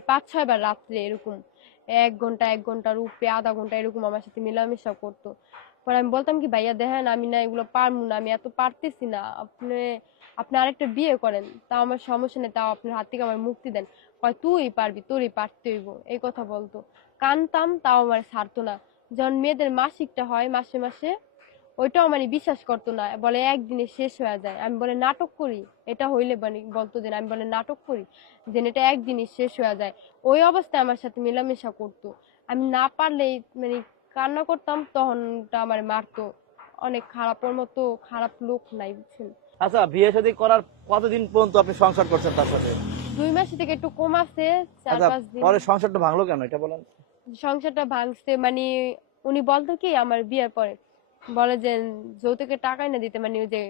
মানে ৫-৬ বার রাত্রে এরকম ১ ঘন্টা ১ ঘন্টার উপরে আধা ঘন্টা এরকম আমার সাথে মেলামেশা করতো। পরে আমি বলতাম কি ভাইয়া দেখেন আমি না এগুলো পারবো না, আমি এত পারতেছি না, আপনি আরেকটা বিয়ে করেন, তাও আমার সমস্যা নেই, তাও আপনার হাত থেকে আমার মুক্তি দেন। কয় তুই পারবি, তোরই পারতে হইব, এই কথা বলতো। কানতাম তাও আমার ছাড়তো না। যখন মেয়েদের মাসিকটা হয় মাসে মাসে, ওইটাও মানে বিশ্বাস করতো না, বলে একদিনে শেষ হয়ে যায়। আমি বলে নাটক করি, এটা হইলে মানে বলতো যে আমি বলে নাটক করি যে এটা একদিনই শেষ হয়ে যায়। ওই অবস্থায় আমার সাথে মেলামেশা করতো। আমি না পারলে মানে কান্না করতাম, তখন আমার মারতো। অনেক খারাপ, ওর মতো খারাপ লোক নাই বুঝছেন। আচ্ছা, বিয়ে শাদী করার কতদিন পর্যন্ত আপনি সংসার করছেন তার সাথে? 2 মাস থেকে একটু কম আছে, আচ্ছা, 4-5 দিন। পরে সংসারটা ভাঙলো কেন এটা বলেন। সংসারটা ভাঙছে মানে উনি বলতো কি আমার বিয়ের পরে, বলে যে যৌতুকের টাকাই না দিতে, মানে ওই যে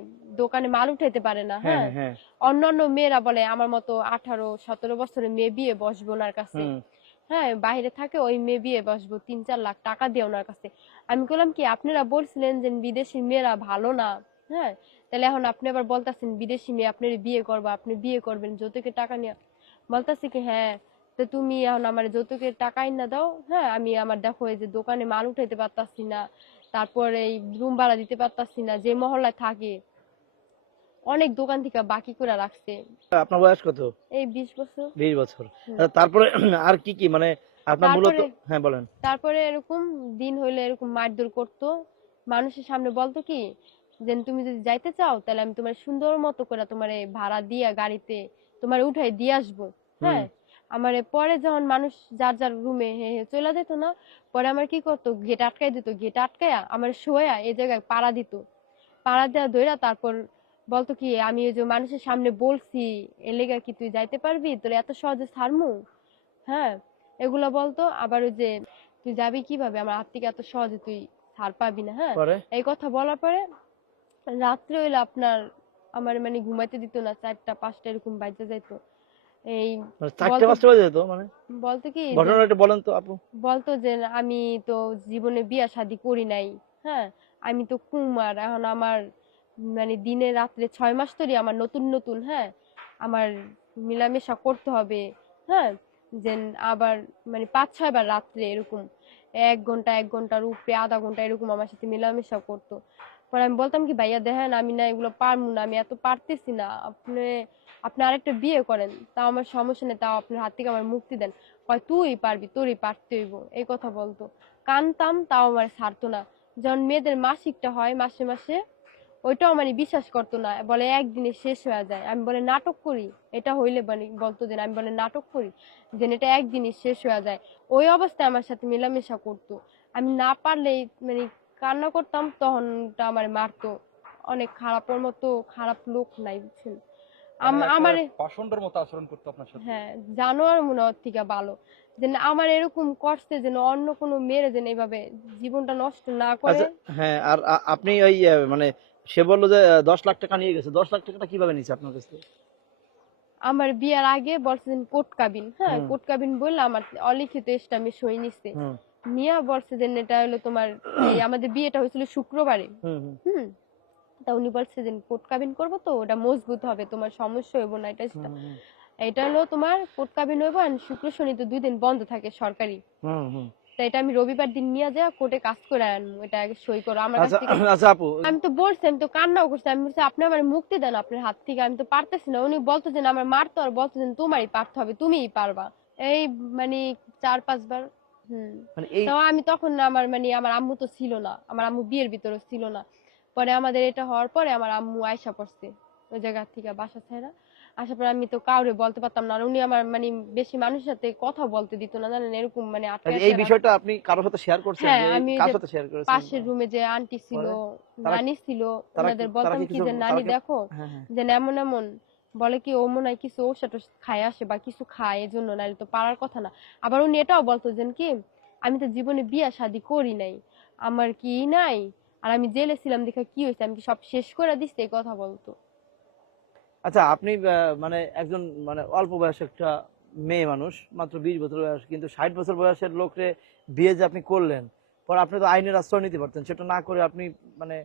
দোকানে মাল উঠাইতে পারে না। হ্যাঁ হ্যাঁ, হ্যাঁ হ্যাঁ। অন্যান্য মেয়েরা বলে আমার মতো 18-17 বছরের মেয়ে বিয়ে বসবো ওনার কাছে। হুম। হ্যাঁ, বাইরে থাকে ওই মেয়ে বিয়ে বসবো 3-4 লাখ টাকা দিয়ে ওনার কাছে। আমি বললাম কি আপনারা বলছিলেন যে বিদেশি মেয়েরা ভালো না, হ্যাঁ, তাহলে এখন আপনি আবার বলতেছেন বিদেশি মেয়ে আপনার বিয়ে করবা, আপনি বিয়ে করবেন যৌতুকের টাকা নিয়ে। বলতেছে কি হ্যাঁ, তো তুমি এখন আমার যৌতুকের টাকা আইনা দাও, হ্যাঁ আমি আমার দেখো এই যে দোকানে মাল উঠাইতে পারতাছি না, তারপরে এই রুম ভাড়া দিতে পারতাছি না, যে মহল্লায় থাকে অনেক দোকান থেকে বাকি করে রাখছে। আপনার বয়স কত? এই 20 বছর। 20 বছর। হুম। তারপরে আর কি কি মানে আপনার মূলত, তারপরে হ্যাঁ বলেন। তারপরে এরকম দিন হইলে এরকম মারধর করতো। মানুষের সামনে বলতো কি যে তুমি যদি যাইতে চাও তাহলে আমি তোমার সুন্দর মতো করে তোমার ভাড়া দিয়া গাড়িতে তোমার উঠাই দিয়ে আসবো। হুম। হ্যাঁ, আমার পরে যখন মানুষ যার যার রুমে চলে যেত না, পরে আমার কি করতো গেট আটকাই দিত, গেট আটকায়া আমার শোয়া এই জায়গায় পাড়া দিত। পাড়া দেওয়া ধইরা তারপর বলতো কি আমি ওই যে মানুষের সামনে বলছি এ লেগা কি তুই যাইতে পারবি, তোর এত সহজে ছাড়মু। হ্যাঁ, এগুলা বলতো। আবার ওই যে তুই যাবি কিভাবে, আমার হাত থেকে এত সহজে তুই ছাড় পাবি না। হ্যাঁ, পরে এই কথা বলার পরে রাত্রে হইলে আপনার আমার মানে ঘুমাইতে দিত না, 4টা 5টা এরকম বাজে যাইতো। এই মানে 4টে বলতো 5টে বাজে যেত মানে? বলতো কি যে ঘটনাটা বলেন তো আপু। বলতো যে আমি তো জীবনে বিয়া শাদী করি নাই। হ্যাঁ, আমি তো কুমার, এখন আমার মানে দিনে রাত্রে 6 মাস ধরে আমার নতুন নতুন, হ্যাঁ, আমার মেলামেশা করতে হবে। হ্যাঁ, যে আবার মানে 5-6 বার রাত্রে এরকম 1 ঘন্টা 1 ঘন্টার উপরে আধা ঘন্টা এরকম আমার সাথে মেলামেশা করতো। পরে আমি বলতাম কি ভাইয়া দেখেন আমি না এগুলো পারবো না, আমি এত পারতেছি না, আপনি আরেকটা বিয়ে করেন, তাও আমার সমস্যা নেই, তাও আপনার হাত থেকে আমার মুক্তি দেন। কয় তুই পারবি, তোরই পারতে হইব, এই কথা বলতো। কানতাম তাও আমার ছাড়তো না। যখন মেয়েদের মাসিকটা হয় মাসে মাসে, ওইটাও মানে বিশ্বাস করতো না, বলে একদিনে শেষ হয়ে যায়। আমি বলে নাটক করি, এটা হইলে মানে বলতো যে আমি বলে নাটক করি যে এটা একদিনই শেষ হয়ে যায়। ওই অবস্থায় আমার সাথে মেলামেশা করতো। আমি না পারলে মানে কান্না করতাম, তখন আমার মারতো। অনেক খারাপ, ওর মতো খারাপ লোক নাই বুঝছেন। মানে আমার একেবারে পাষণ্ডের মতো আচরণ করতো আপনার সাথে। হ্যাঁ, জানোয়ার মনে হওয়ার থেকে ভালো। যে আমার এরকম করছে যেন অন্য কোনো মেয়ের যেন এইভাবে জীবনটা নষ্ট না করে। আচ্ছা, হ্যাঁ, আর আপনি ওই মানে সে বললো যে 10 লাখ টাকা নিয়ে গেছে, 10 লাখ টাকাটা কিভাবে নিচ্ছে আপনার কাছে? আমার বিয়ার আগে বলছে কোট কাবিন, হ্যাঁ হুম কোট কাবিন বললে আমার অলিখিত ইসলামে সই নিচ্ছে। হুম নিয়া বলছে যে এটা হলো তোমার এই আমাদের বিয়েটা হয়েছিল শুক্রবারে। হুম হুম হুম, তা উনি বলছে যে কোট কাবিন করবো তো ওটা মজবুত হবে, তোমার সমস্যা হইব না, এটা সেটা। হুম হুম এটা হলো তোমার কোট কাবিন হইব, আর শুক্র শনি তো 2 দিন বন্ধ থাকে সরকারি। হুম হুম। তা এটা আমি রবিবার দিন নিয়ে যাই কোর্টে কাজ করে আনবো, এটা আগে সই করো আমার কাছ আচ্ছা থেকে। আচ্ছা আপু। আমি তো বলছি, আমি তো কান্নাও করছি, আমি বলছি আপনি আমার মুক্তি দেন আপনার হাত থেকে, আমি তো পারতেছি না। উনি বলতো যে আমার মারতো, আর বলতো যে তোমারই পারতে হবে, তুমিই পারবা। এই মানে 4-5 বার। হুম, মানে এই, তো আমি তখন আমার মানে আমার আম্মু তো ছিল না, আমার আম্মু বিয়ের ভিতরে ছিল না। পরে আমাদের এটা হওয়ার পরে আমার আম্মু আয়সা পড়ছে ওই জায়গা থেকে বাসা ছেড়া। আসার পরে আমি তো কাউরে বলতে পারতাম না, আর উনি আমার মানে বেশি মানুষের সাথে কথা বলতে দিত না জানেন, এরকম মানে আটকে আচ্ছা, এই আটকে রাখতো। বিষয়টা আপনি কারোর সাথে শেয়ার করছেন হ্যাঁ, যে আমি ওই কার যে সাথে শেয়ার করেছেন? পাশের রুমে যে আন্টি ছিল, পরে তারা নানি ছিল, তারা কি ওনাদের তারা বলতাম কি কি কিছু যে তারা নানি কি? দেখো হ্যাঁ হ্যাঁ। যে এমন এমন, বলে কি ও মনে হয় কিছু ঔষধ খায় আসে বা কিছু খায় এজন্য, নারী তো পারার কথা না। আবার উনি এটাও বলতো যে কি আমি তো জীবনে বিয়া শাদী করি নাই, আমার কি নাই, আর আমি জেলে ছিলাম দেখা কি হয়েছে, আমি কি সব শেষ করে দিচ্ছি, এই কথা বলতো। আচ্ছা, আপনি মানে একজন মানে অল্প বয়সের একটা মেয়ে মানুষ, মাত্র 20 বছর বয়স, কিন্তু 60 বছর বয়সের লোকরে বিয়ে যে আপনি করলেন, পরে আপনি তো আইনের আশ্রয় নিতে পারতেন, সেটা না করে আপনি মানে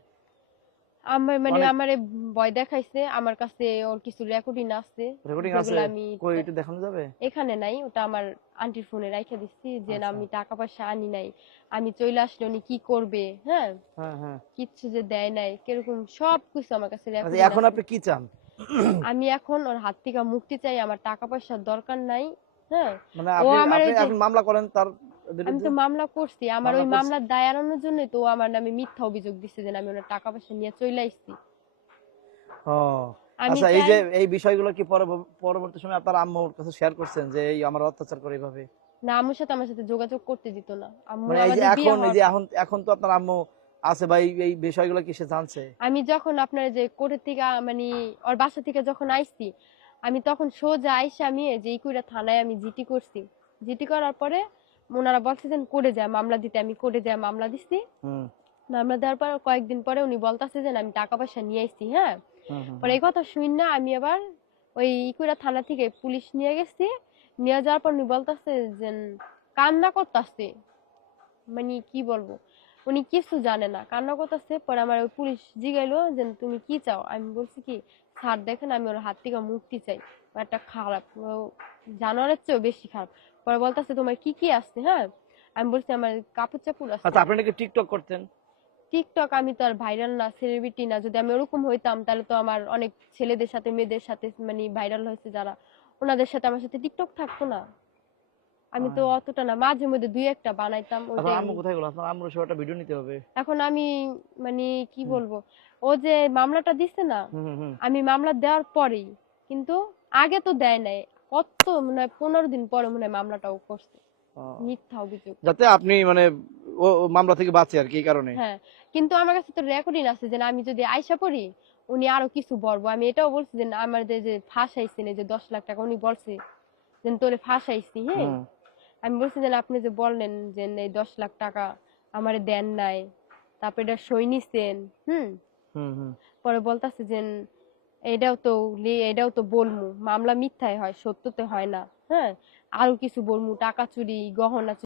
আমার মানে অনেক- আমারে ভয় দেখাইছে, আমার কাছে ওর কিছু রেকর্ডিং আছে রেকর্ডিং আছে, যেগুলো আমি কই একটু দেখানো যাবে? এখানে নাই, ওটা আমার আন্টির ফোনে রাইখা দিচ্ছি যে না আচ্ছা। আমি টাকা পয়সা আনি নাই, আমি চলে আসলে উনি কি করবে, হ্যাঁ, হ্যাঁ হ্যাঁ। কিচ্ছু যে দেয় নাই কিরকম সব কিছু আমার কাছে আচ্ছা, রেকর্ডিং এখন আছে। আপনি কি চান? আমি এখন ওর হাত থেকে মুক্তি চাই, আমার টাকা পয়সার দরকার নাই, হ্যাঁ। মানে ও আপনি আমার আপনি এই যে এখন মামলা করেন তার আমি বিরুদ্ধে? তো মামলা করছি, আমার মামলা ওই করছেন? মামলার দায় এড়ানোর জন্যই তো ও আমার নামে মিথ্যা অভিযোগ দিচ্ছে যে আমি ওনার টাকা পয়সা নিয়ে চলে আসছি। ও আমি আচ্ছা, এই চাই যে এই বিষয়গুলো কি পরবর্তী সময় আপনার আম্মুর কাছে শেয়ার করছেন যে এই আমার অত্যাচার করে এইভাবে? না, আম্মুর সাথে আমার সাথে যোগাযোগ করতে দিত না। আম্মু মানে এই যে আমাদের বিয়ে এখন এই হওয়ার যে এখন এখন তো আপনার আম্মু আছে বা এই বিষয়গুলো কি সে জানছে? আমি যখন আপনার যে কোর্টের থেকে মানে ওর বাসা থেকে যখন আইছি, আমি তখন সোজা আইসা আমি এই যে ইকুইরা থানায় আমি জিটি করছি। জিটি করার পরে ওনারা বলছে যে কোর্টে যায় মামলা দিতে, আমি কোর্টে যায় মামলা দিছি। হুম মামলা দেওয়ার পর কয়েকদিন পরে উনি বলতাছে যে আমি টাকা পয়সা নিয়ে আইছি, হ্যাঁ। হুম হুম পরে এই কথা শুন না আমি আবার ওই ইকুইরা থানা থেকে পুলিশ নিয়ে গেছি। নিয়ে যাওয়ার পর উনি বলতাছে যে কান্না করতাছে, মানে কি বলবো, উনি কিছু জানে না, কান্না করতেছে। পরে আমার ওই পুলিশ জিগাইলো যে তুমি কি চাও, আমি বলছি কি স্যার দেখেন আমি ওর হাত থেকে মুক্তি চাই, ও একটা খারাপ, ও জানোয়ারের চেয়েও বেশি খারাপ। পরে বলতেছে তোমার কি কি আছে, হ্যাঁ। আমি বলছি আমার কাপড় চাপড় আছে। আচ্ছা, আপনি নাকি টিকটক করতেন? টিকটক আমি তো আর ভাইরাল না, সেলিব্রিটি না, যদি আমি ওরকম হইতাম তাহলে তো আমার অনেক ছেলেদের সাথে মেয়েদের সাথে মানে ভাইরাল হয়েছে যারা, ওনাদের সাথে আমার সাথে টিকটক থাকতো না। আমি তো অতটা না, মাঝে মধ্যে দুই একটা বানাইতাম, আপনার ওইটাই। আম্মু কোথায় গেল? আপনার আম্মুর সেটা ভিডিও নিতে হবে। এখন আমি মানে কি হুম বলবো, ও যে মামলাটা দিছে না, হুম হুম হুম। আমি মামলা দেওয়ার পরেই, কিন্তু আগে তো দেয় নাই, কত মনে হয় 15 দিন পরে মনে হয় মামলাটাও করছে, ও, মিথ্যা অভিযোগ। যাতে আপনি মানে ও মামলা থেকে বাঁচে আর কি, এই কারণে। হ্যাঁ, কিন্তু আমার কাছে তো রেকর্ডিং আছে যে না, আমি যদি আইসা পড়ি উনি আরো কিছু বলবো। আমি এটাও বলছি যে না, আমার যে ফাঁসাইছেন এই যে 10 লাখ টাকা, উনি বলছে যে তোরে ফাঁসাইছি, হ্যাঁ। হুম আমি বলছি যে আপনি যে বললেন যে এই 10 লাখ টাকা আমারে দেন নাই, তারপরে এটা সই নিছেন, হুম। হুম হুম। পরে বলতাছে যে এটাও তো বলমু, মামলা মিথ্যায় হয় সত্যতে হয় না, হ্যাঁ। আরো কিছু বলমু, টাকা চুরি, গহনা চুরি।